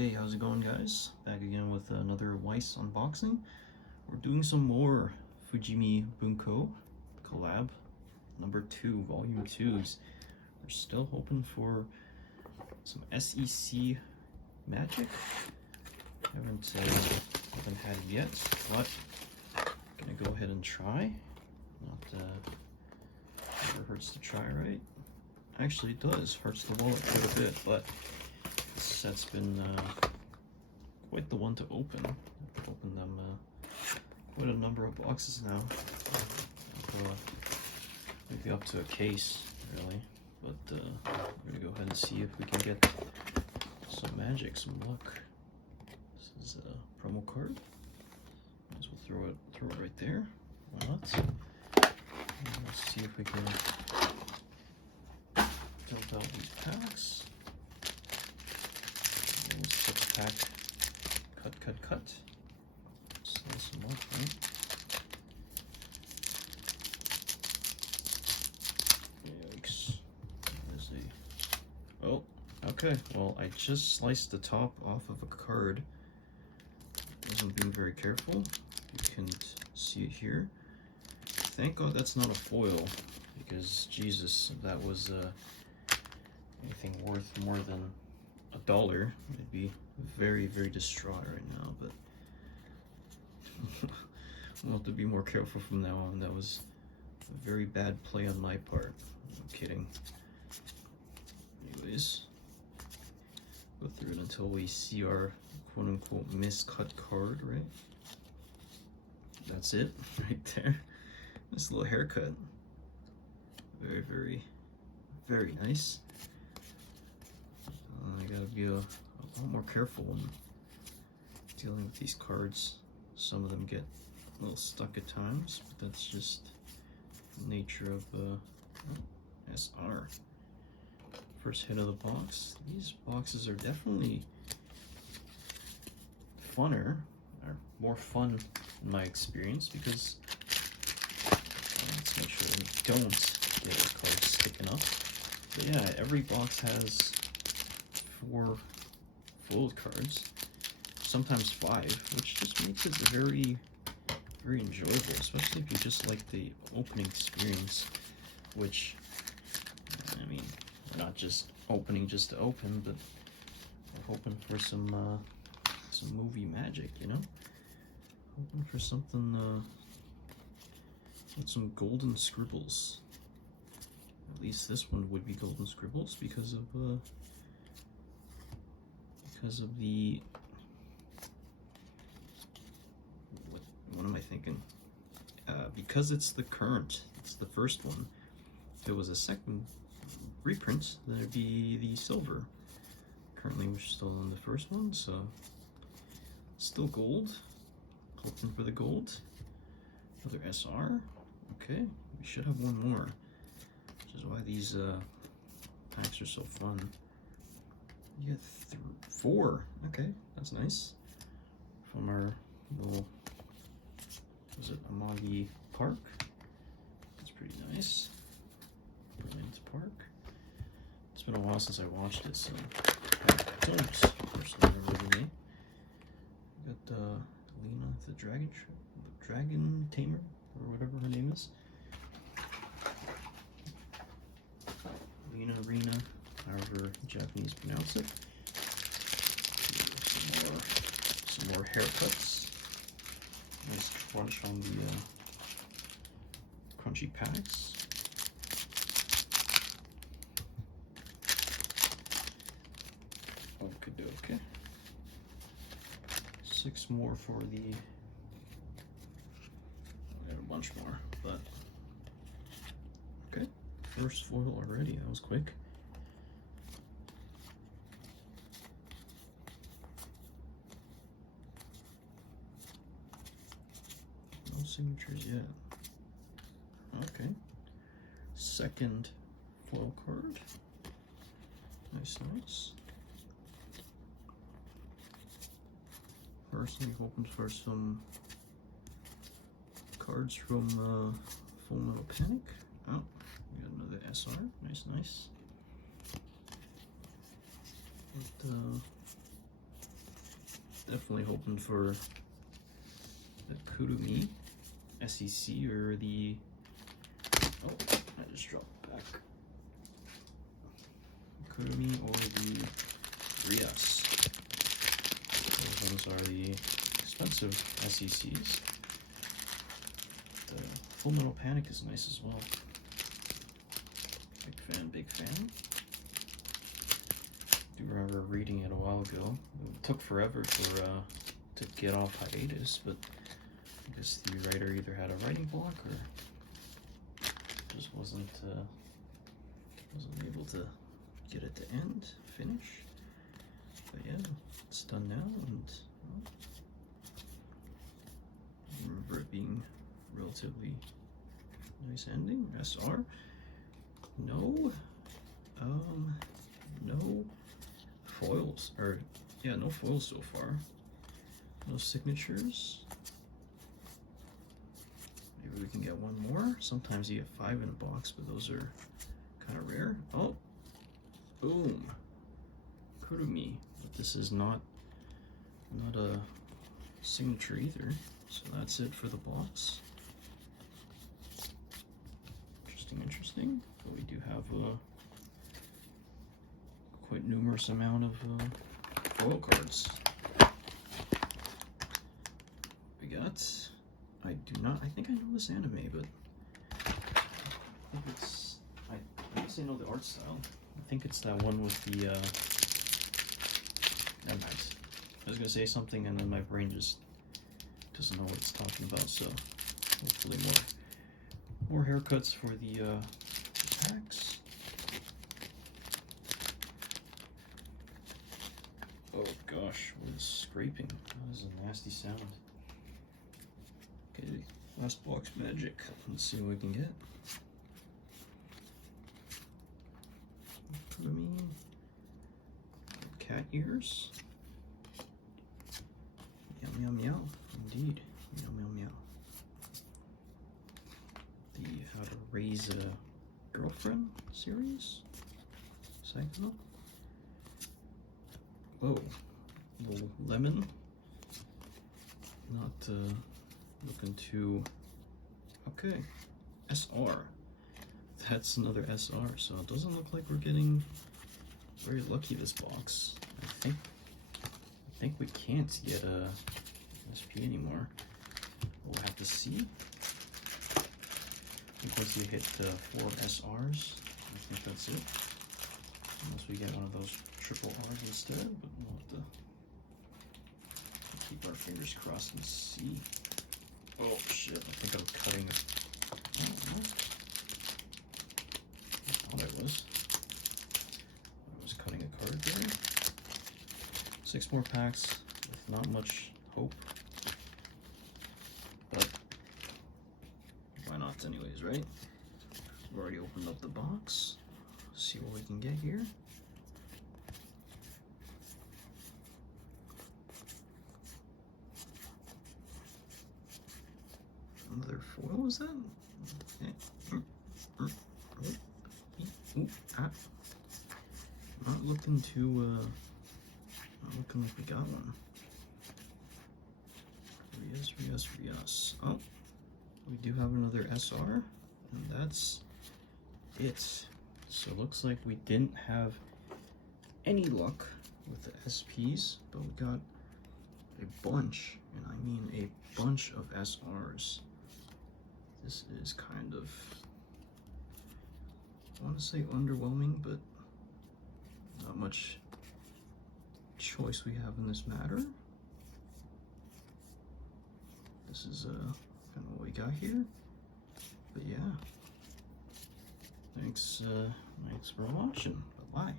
Hey, how's it going, guys? Back again with another Weiss unboxing. We're doing some more Fujimi Bunko collab number 2, volume 2s. We're still hoping for some SEC magic. Haven't had it yet, but gonna go ahead and try. Never hurts to try, right? Actually, it does. Hurts the wallet quite a bit, but this set's been quite the one to open. I've opened them quite a number of boxes now. Maybe up to a case, really. But we're gonna go ahead and see if we can get some magic, some luck. This is a promo card. Might as well throw it right there. Why not? And let's see if we can build out these packs. Let's put the pack, cut. Slice them up, right? Yikes. Oh, okay. Well, I just sliced the top off of a card. Wasn't being very careful. You can see it here. Thank God that's not a foil, because Jesus, if that was anything worth more than $1, I'd be very, very distraught right now. But we'll have to be more careful from now on. That was a very bad play on my part. I'm kidding. Anyways, go through it until we see our quote-unquote miscut card, right? That's it, right there. This little haircut. Very, very, very nice. I gotta be a lot more careful when dealing with these cards. Some of them get a little stuck at times, but that's just the nature of SR. First hit of the box. These boxes are definitely funner, or more fun in my experience, because let's make sure we don't get our cards sticking up. But yeah, every box has 4 foiled cards, sometimes 5, which just makes it very, very enjoyable, especially if you just like the opening experience, which, I mean, we're not just opening just to open, but we're hoping for some movie magic, you know? Hoping for something with some golden scribbles. At least this one would be golden scribbles because of the what am I thinking? Because it's the current, it's the first one. If it was a second reprint, then it'd be the silver. Currently we're still on the first one, so still gold. Hoping for the gold. Another SR. Okay, we should have one more, which is why these packs are so fun. You get 4. Okay, that's nice. From our little, was it Amagi Park? That's pretty nice. Brilliant Park. It's been a while since I watched it, so I don't personally remember the name. We got Lena the Dragon Tamer, or whatever her name is. Lena Arena, however Japanese pronounce it. Some more haircuts. Nice crunch on the crunchy packs. Okay. 6 more for the. I have a bunch more, but okay. First foil already. That was quick. No signatures yet. Okay. Second foil card. Nice. Personally hoping for some cards from Full Metal Panic. Oh, we got another SR. Nice. But definitely hoping for the Fujimi SEC or the, oh, I just dropped back. Fujimi or the Weiss. Those ones are the expensive SECs. The Full Metal Panic is nice as well. Big fan, big fan. I do remember reading it a while ago. It took forever for to get off hiatus, but I guess the writer either had a writing block or just wasn't able to get it to finish. But yeah, it's done now, and well, I remember it being relatively nice ending. SR. No, no foils, or yeah, no foils so far. No signatures. Maybe we can get one more. Sometimes you get 5 in a box, but those are kind of rare. Oh, boom, Fujimi. But this is not a signature either. So that's it for the box. Interesting. But we do have a quite numerous amount of foil cards. We got, I think I know this anime, but I think it's, I guess I know the art style. I think it's that one with the, never mind. I was gonna say something and then my brain just doesn't know what it's talking about, so hopefully more haircuts for the packs. Oh gosh, what is scraping? That is a nasty sound. Okay, last box magic. Let's see what we can get. Cat ears. Meow meow meow. Indeed. Meow meow meow. The How to Raise a Girlfriend series. Cycle. Whoa. Little lemon. Not looking too. Okay. SR. That's another SR, so it doesn't look like we're getting very lucky this box. I think we can't get a SP anymore. We'll have to see. I think once we hit 4 SRs, I think that's it. Unless we get one of those triple R's instead, but we'll have to keep our fingers crossed and see. Oh shit, I think I'm cutting it. Oh, I thought I was. I was cutting a card there. 6 more packs with not much hope. But why not anyways, right? We've already opened up the box. See what we can get here. Another foil, is that? Not looking too, not looking like we got one. Yes. Oh, we do have another SR, and that's it. So it looks like we didn't have any luck with the SPs, but we got a bunch, and I mean a bunch of SRs. This is kind of, I want to say underwhelming, but not much choice we have in this matter. This is kind of what we got here. But yeah, thanks for watching. Bye-bye.